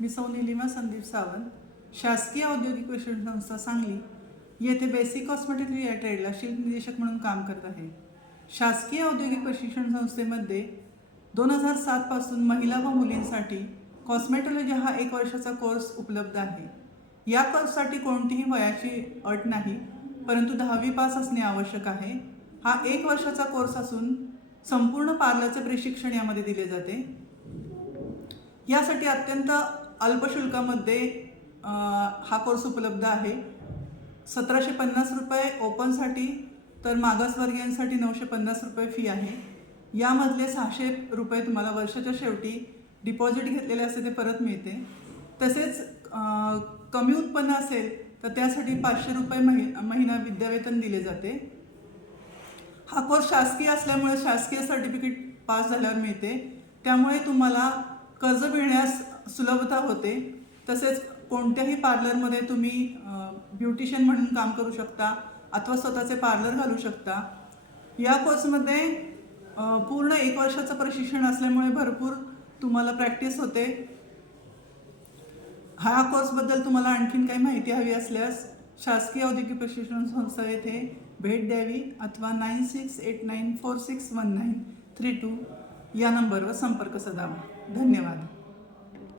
मी सौ निलिमा संदीप सावंत, शासकीय औद्योगिक प्रशिक्षण संस्था सांगली येथे बेसिक कॉस्मेटिक या ट्रेडला शिल्प निदेशक म्हणून काम करत आहे. शासकीय औद्योगिक प्रशिक्षण संस्थेमध्ये 2007 पासून महिला व मुलींसाठी कॉस्मेटॉलॉजी हा 1 वर्षाचा कोर्स उपलब्ध आहे. या कोर्ससाठी कोणतीही वयाची अट नाही, परंतु 10वी पास असणे आवश्यक आहे. हा 1 वर्षाचा कोर्स असून संपूर्ण पार्लरचे प्रशिक्षण यामध्ये दिले जाते. यासाठी अत्यंत अल्प शुल्कामध्ये हा कोर्स उपलब्ध आहे. 1750 रुपये ओपनसाठी, तर मागासवर्गीयांसाठी 950 रुपये फी आहे. यामधले 600 रुपये तुम्हाला वर्षाच्या शेवटी डिपॉझिट घेतलेले असते ते परत मिळते. तसेच कमी उत्पन्न असेल तर त्यासाठी 500 रुपये महिना विद्यावेतन दिले जाते. हा कोर्स शासकीय असल्यामुळे शासकीय सर्टिफिकेट पास झाल्यावर मिळते, त्यामुळे तुम्हाला कर्ज मिळण्यास सुलभता होते. तसेच कोणत्याही पार्लरमध्ये तुम्ही ब्युटिशियन म्हणून काम करू शकता अथवा स्वतःचे पार्लर घालू शकता. या कोर्समध्ये पूर्ण 1 वर्षाचं प्रशिक्षण असल्यामुळे भरपूर तुम्हाला प्रॅक्टिस होते. हा कोर्सबद्दल तुम्हाला आणखीन काही माहिती हवी असल्यास शासकीय औद्योगिक प्रशिक्षण संस्था येथे भेट द्यावी अथवा 9689461932 या नंबरवर संपर्क साधावा. धन्यवाद.